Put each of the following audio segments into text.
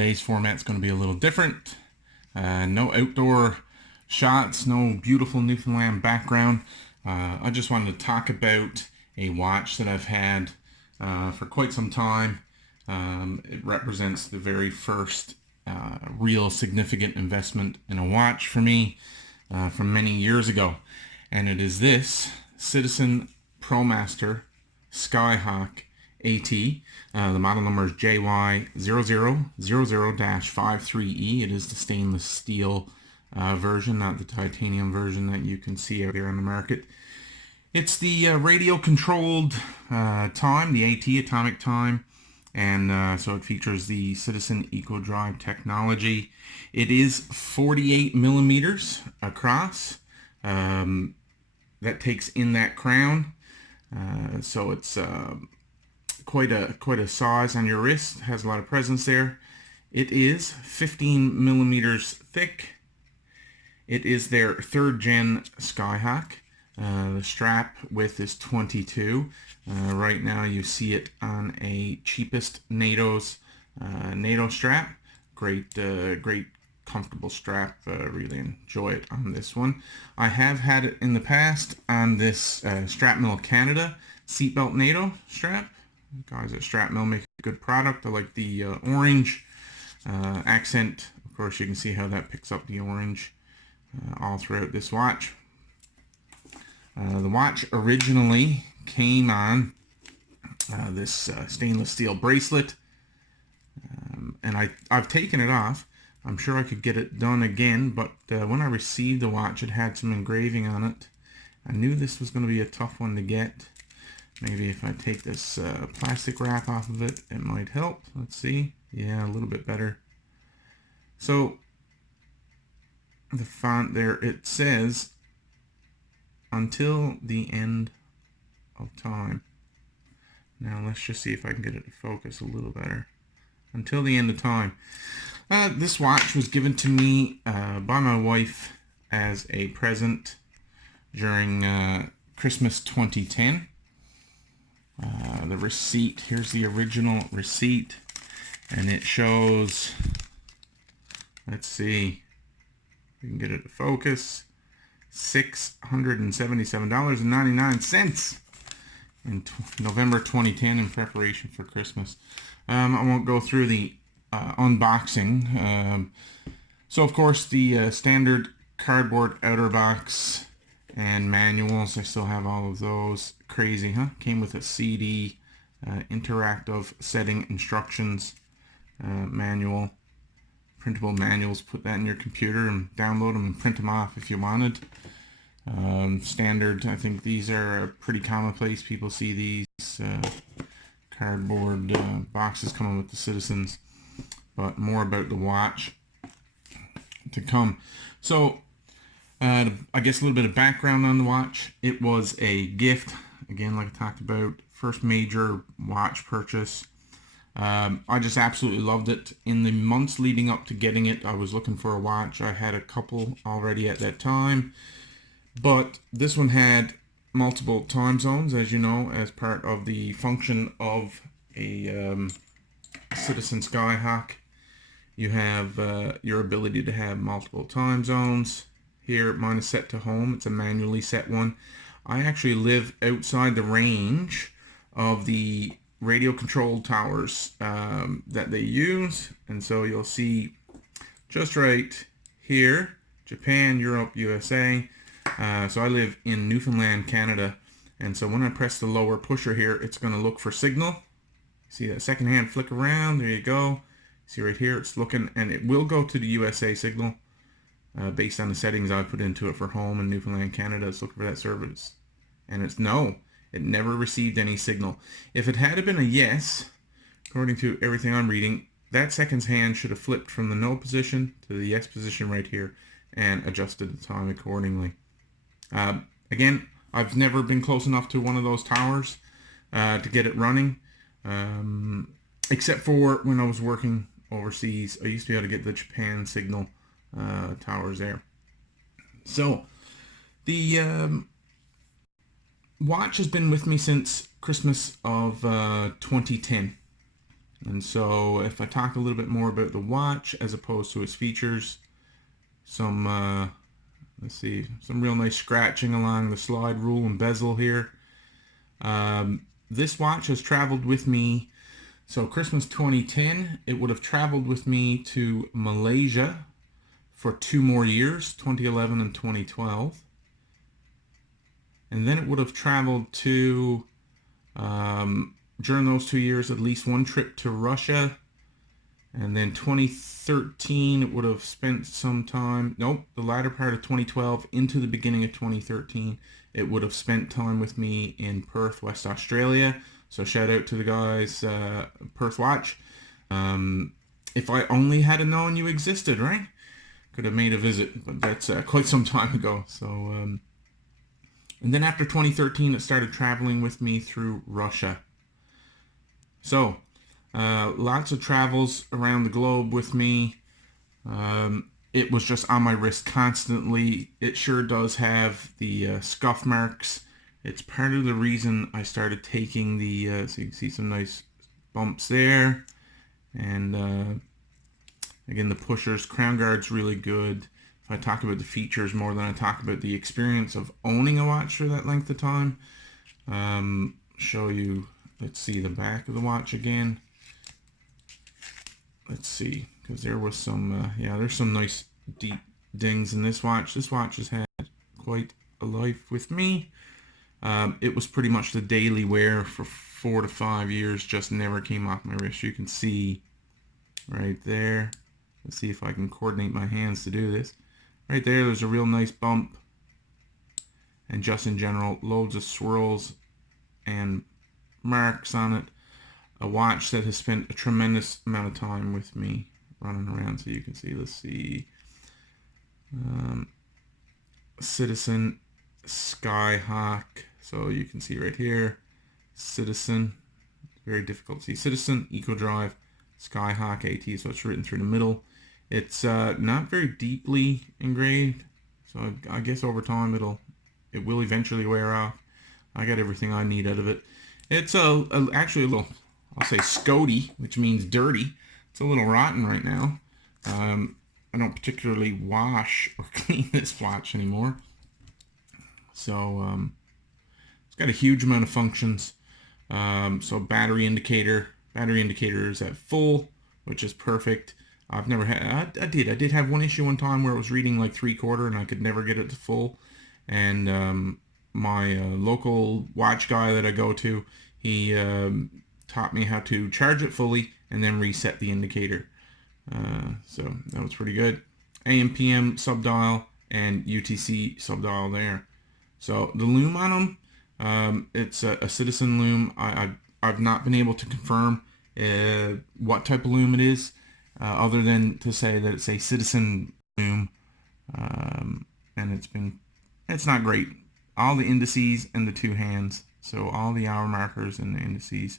today's format's going to be a little different. No outdoor shots, no beautiful Newfoundland background. I just wanted to talk about a watch that I've had for quite some time. It represents the very first real significant investment in a watch for me from many years ago. And it is this Citizen Promaster Skyhawk AT. The model number is JY0000-53E. It is the stainless steel version, not the titanium version that you can see out here on the market. It's the radio controlled time, the AT atomic time, and so it features the Citizen Eco Drive technology. It is 48 millimeters across. That takes in that crown, so it's quite a size on your wrist. Has a lot of presence there. It is 15 millimeters thick. It is their 3rd gen Skyhawk. The strap width is 22. Right now you see it on a cheapest NATO's NATO strap. Great comfortable strap. Really enjoy it on this one. I have had it in the past on this Strapmill Canada seatbelt NATO strap. Guys at Strapmill make a good product. I like the orange accent. Of course, you can see how that picks up the orange all throughout this watch. The watch originally came on this stainless steel bracelet, and I've taken it off. I'm sure I could get it done again, but when I received the watch, it had some engraving on it. I knew this was going to be a tough one to get. Maybe if I take this plastic wrap off of it, it might help. Let's see. Yeah, a little bit better. So the font there, it says until the end of time. Now let's just see if I can get it to focus a little better. Until the end of time. This watch was given to me by my wife as a present during Christmas 2010. The receipt, here's the original receipt, and it shows, let's see, we can get it to focus, $677.99 in November 2010 in preparation for Christmas. I won't go through the unboxing. So of course the standard cardboard outer box and manuals, I still have all of those. Crazy, huh? Came with a CD, interactive setting instructions manual, printable manuals. Put that in your computer and download them and print them off if you wanted. Standard, I think these are pretty commonplace. People see these cardboard boxes coming with the Citizens, but more about the watch to come. So I guess a little bit of background on the watch. It was a gift, again, like I talked about, first major watch purchase. I just absolutely loved it. In the months leading up to getting it, I was looking for a watch. I had a couple already at that time, but this one had multiple time zones, as you know, as part of the function of a Citizen Skyhawk. You have your ability to have multiple time zones. Here, mine is set to home. It's a manually set one. I actually live outside the range of the radio controlled towers that they use, and so you'll see just right here, Japan, Europe, USA. So I live in Newfoundland, Canada, and so when I press the lower pusher here, it's going to look for signal. See that second hand flick around? There you go. See right here, it's looking, and it will go to the USA signal based on the settings I put into it for home in Newfoundland, Canada. It's looking for that service, and it's no. It never received any signal. If it had been a yes, according to everything I'm reading, that second hand should have flipped from the no position to the yes position right here and adjusted the time accordingly. Again, I've never been close enough to one of those towers to get it running, except for when I was working overseas. I used to be able to get the Japan signal towers there. So the watch has been with me since Christmas of 2010. And so if I talk a little bit more about the watch as opposed to its features, some let's see, some real nice scratching along the slide rule and bezel here. This watch has traveled with me, so Christmas 2010, it would have traveled with me to Malaysia for 2 more years, 2011 and 2012. And then it would have traveled to, during those 2 years, at least one trip to Russia. And then 2013, it would have spent some time, nope, the latter part of 2012 into the beginning of 2013, it would have spent time with me in Perth, West Australia. So shout out to the guys, Perth Watch. If I only had known you existed, right? Could have made a visit, but that's quite some time ago. So, and then after 2013, it started traveling with me through Russia. So, lots of travels around the globe with me. It was just on my wrist constantly. It sure does have the scuff marks. It's part of the reason I started taking the, so you can see some nice bumps there. And again, the pushers, crown guard's really good. If I talk about the features more than I talk about the experience of owning a watch for that length of time. Show you, let's see the back of the watch again. Let's see, because there was some, yeah, there's some nice deep dings in this watch. This watch has had quite a life with me. It was pretty much the daily wear for 4 to 5 years, just never came off my wrist. You can see right there. Let's see if I can coordinate my hands to do this. Right there, there's a real nice bump. And just in general, loads of swirls and marks on it. A watch that has spent a tremendous amount of time with me running around. So you can see, let's see. Citizen Skyhawk. So you can see right here. Citizen. Very difficult to see. Citizen, Eco Drive, Skyhawk AT. So it's written through the middle. It's not very deeply engraved. So I guess over time it will eventually wear off. I got everything I need out of it. It's actually a little, I'll say scody, which means dirty. It's a little rotten right now. I don't particularly wash or clean this watch anymore. So it's got a huge amount of functions. So battery indicator is at full, which is perfect. I've never had, I did have one issue one time where it was reading like 3/4 and I could never get it to full. And my local watch guy that I go to, he taught me how to charge it fully and then reset the indicator. So that was pretty good. AM PM subdial and UTC subdial there. So the lume on them, it's a Citizen lume. I've not been able to confirm what type of lume it is, other than to say that it's a Citizen lume, and it's not great. All the indices and the 2 hands, so all the hour markers and the indices,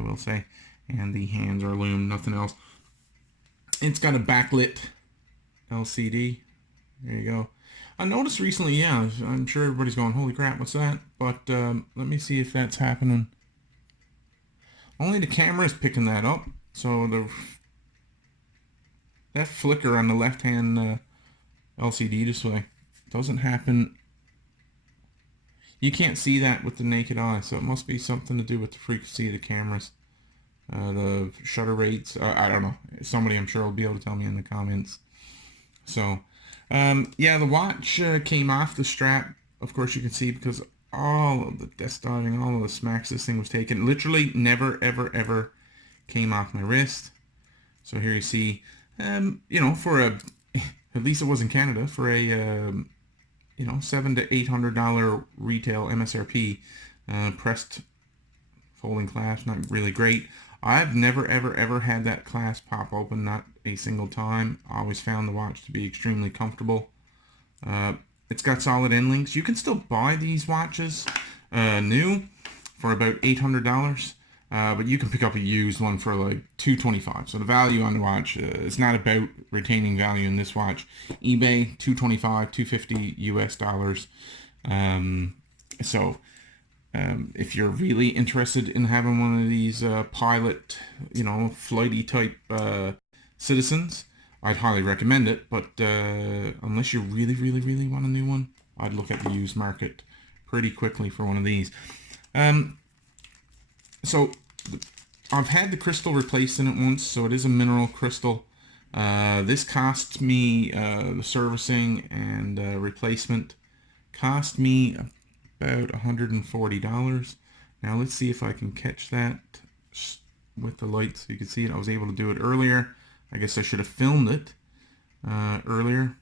we'll say, and the hands are lume, nothing else. It's got a backlit LCD. There you go. I noticed recently, yeah, I'm sure everybody's going, holy crap, what's that? But let me see if that's happening. Only the camera is picking that up. So that flicker on the left-hand LCD display doesn't happen. You can't see that with the naked eye, so it must be something to do with the frequency of the cameras. The shutter rates, I don't know. Somebody I'm sure will be able to tell me in the comments. So, yeah, the watch came off the strap. Of course, you can see because all of the desk diving, all of the smacks this thing was taken, literally never, ever, ever came off my wrist. So here you see, you know, for a, at least it was in Canada, for a, you know, $700 to $800 retail MSRP, pressed folding clasp, not really great. I've never, ever, ever had that clasp pop open, not a single time. I always found the watch to be extremely comfortable. It's got solid end links. You can still buy these watches new for about $800, but you can pick up a used one for like $225. So the value on the watch is not about retaining value in this watch. eBay, $225, $250 US dollars. So if you're really interested in having one of these pilot, flighty type citizens, I'd highly recommend it. But unless you really, really, really want a new one, I'd look at the used market pretty quickly for one of these. So I've had the crystal replaced in it once, so it is a mineral crystal. This cost me, the servicing and replacement cost me about $140. Now let's see if I can catch that with the light so you can see it. I was able to do it earlier. I guess I should have filmed it earlier.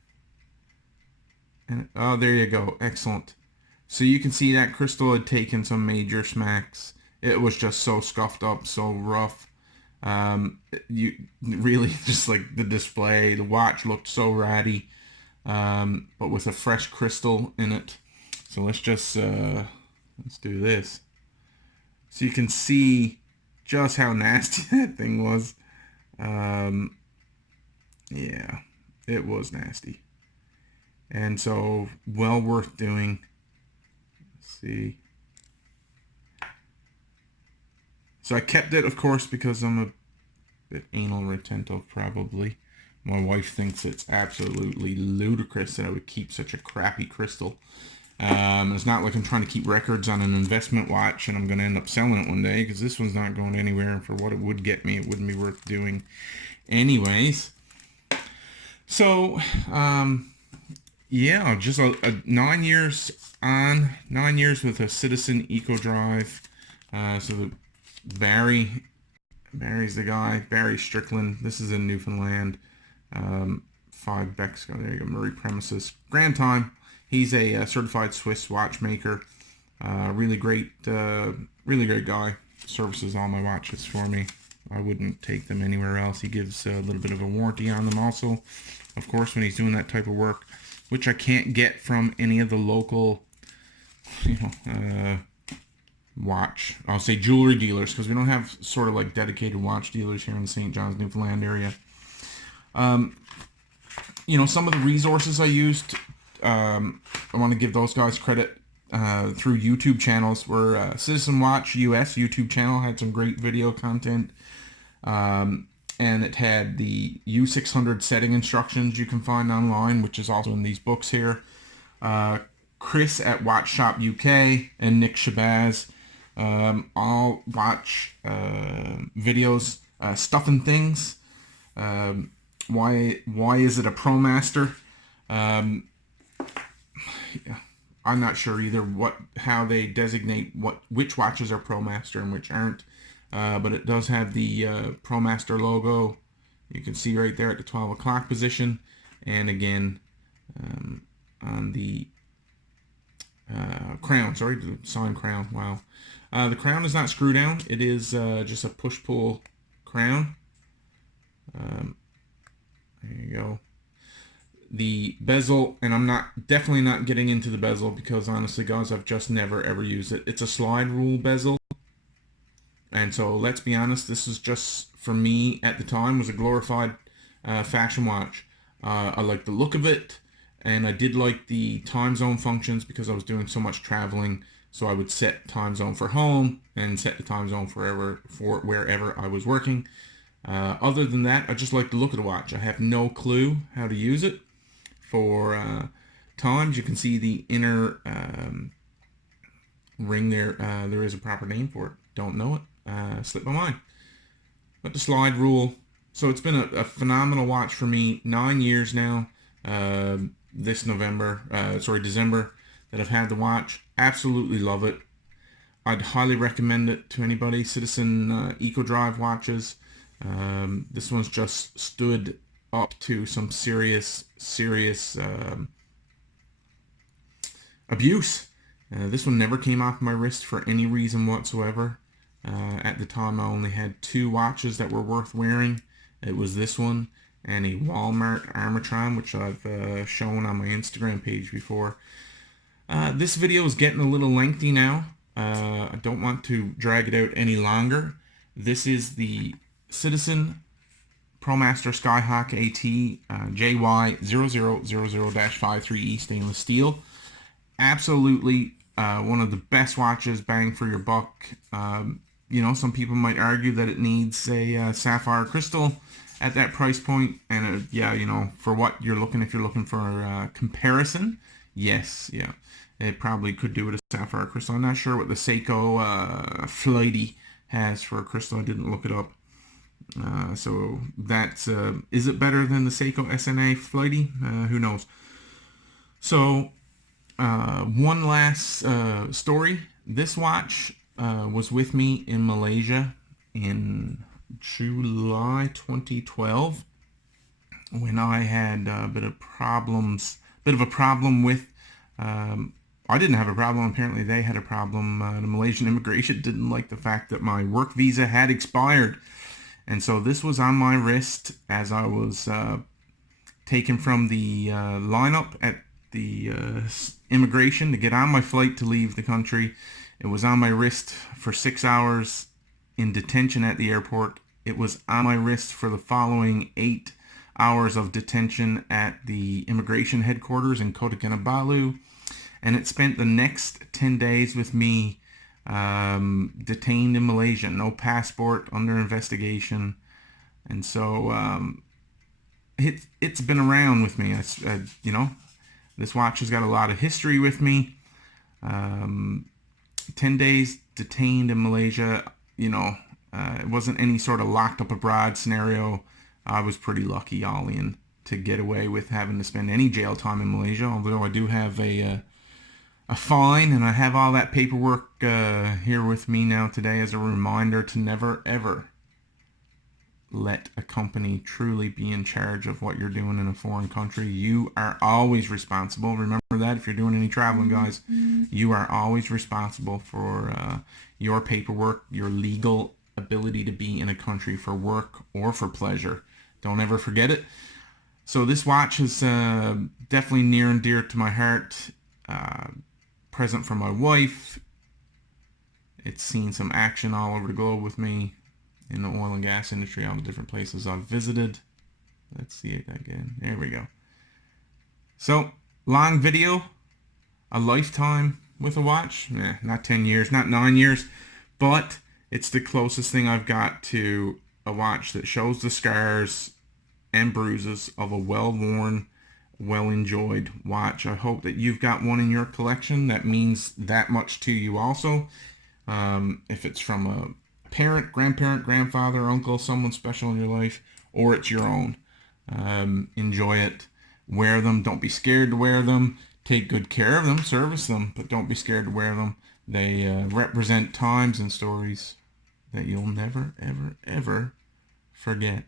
And oh, there you go. Excellent. So you can see that crystal had taken some major smacks. It was just so scuffed up, so rough. You really just like the display, the watch looked so ratty, but with a fresh crystal in it. So let's just let's do this, so you can see just how nasty that thing was. Yeah, it was nasty, and so well worth doing. Let's see. So I kept it, of course, because I'm a bit anal retentive, probably. My wife thinks it's absolutely ludicrous that I would keep such a crappy crystal. It's not like I'm trying to keep records on an investment watch and I'm going to end up selling it one day, because this one's not going anywhere, and for what it would get me, it wouldn't be worth doing anyways. So, yeah, just a 9 years on, 9 years with a Citizen Eco Drive. So the Barry's the guy. Barry Strickland. This is in Newfoundland. 5 Becks. There you go. Murray Premises. Grand Time. He's a certified Swiss watchmaker. Really great guy. Services all my watches for me. I wouldn't take them anywhere else. He gives a little bit of a warranty on them also, of course, when he's doing that type of work, which I can't get from any of the local, I'll say jewelry dealers, because we don't have sort of like dedicated watch dealers here in the St. John's, Newfoundland area. Some of the resources I used, I want to give those guys credit through YouTube channels. Were Citizen Watch US YouTube channel had some great video content, and it had the U600 setting instructions you can find online, which is also in these books here. Chris at Watch Shop UK and Nick Shabazz. All watch videos, Stuff and Things. Why is it a Promaster? I'm not sure either how they designate which watches are Promaster and which aren't. But it does have the Promaster logo. You can see right there at the 12 o'clock position, and again on the crown. Sorry, the sign crown. Wow. The crown is not screw down. It is just a push-pull crown. There you go. The bezel, and I'm definitely not getting into the bezel, because honestly, guys, I've just never ever used it. It's a slide rule bezel. And so let's be honest, this is just, for me at the time, was a glorified fashion watch. I liked the look of it, and I did like the time zone functions because I was doing so much traveling. So I would set time zone for home and set the time zone for wherever I was working. Other than that, I just like the look of the watch. I have no clue how to use it. For times, you can see the inner ring there. There is a proper name for it. Don't know it. Slipped my mind. But the slide rule. So it's been a phenomenal watch for me. 9 years now. This December, that I've had the watch. Absolutely love it. I'd highly recommend it to anybody. Citizen Eco Drive watches. This one's just stood up to some serious abuse. This one never came off my wrist for any reason whatsoever. At the time, I only had 2 watches that were worth wearing. It was this one and a Walmart Armatron, which I've shown on my Instagram page before. This video is getting a little lengthy now. I don't want to drag it out any longer. This is the Citizen Promaster Skyhawk AT JY0000-53E stainless steel. Absolutely one of the best watches, bang for your buck. Some people might argue that it needs a sapphire crystal at that price point, and for what you're looking, if you're looking for comparison, yes, yeah, it probably could do with a sapphire crystal. I'm not sure what the Seiko Flighty has for a crystal. I didn't look it up. So that's is it better than the Seiko SNA Flighty? Who knows? So one last story. This watch was with me in Malaysia in July 2012 when I had a bit of a problem with. I didn't have a problem. Apparently, they had a problem. The Malaysian immigration didn't like the fact that my work visa had expired, and so this was on my wrist as I was taken from the lineup at the immigration to get on my flight to leave the country. It was on my wrist for 6 hours in detention at the airport. It was on my wrist for the following 8 hours of detention at the immigration headquarters in Kota Kinabalu. And it spent the next 10 days with me detained in Malaysia. No passport, under investigation. And so it's been around with me. This watch has got a lot of history with me. 10 days detained in Malaysia, it wasn't any sort of locked up abroad scenario. I was pretty lucky, all in, to get away with having to spend any jail time in Malaysia, although I do have a fine, and I have all that paperwork here with me now today as a reminder to never, ever let a company truly be in charge of what you're doing in a foreign country. You are always responsible. Remember that if you're doing any traveling, guys. You are always responsible for your paperwork, your legal ability to be in a country for work or for pleasure. Don't ever forget it. So this watch is definitely near and dear to my heart. Present for my wife. It's seen some action all over the globe with me in the oil and gas industry, all the different places I've visited. Let's see it again. There we go. So, long video, a lifetime with a watch. Not 10 years, not 9 years, but it's the closest thing I've got to a watch that shows the scars and bruises of a well-worn, well-enjoyed watch. I hope that you've got one in your collection that means that much to you also. If it's from a parent, grandparent, grandfather, uncle, someone special in your life, or it's your own. Enjoy it. Wear them. Don't be scared to wear them. Take good care of them. Service them, but don't be scared to wear them. They represent times and stories that you'll never, ever, ever forget.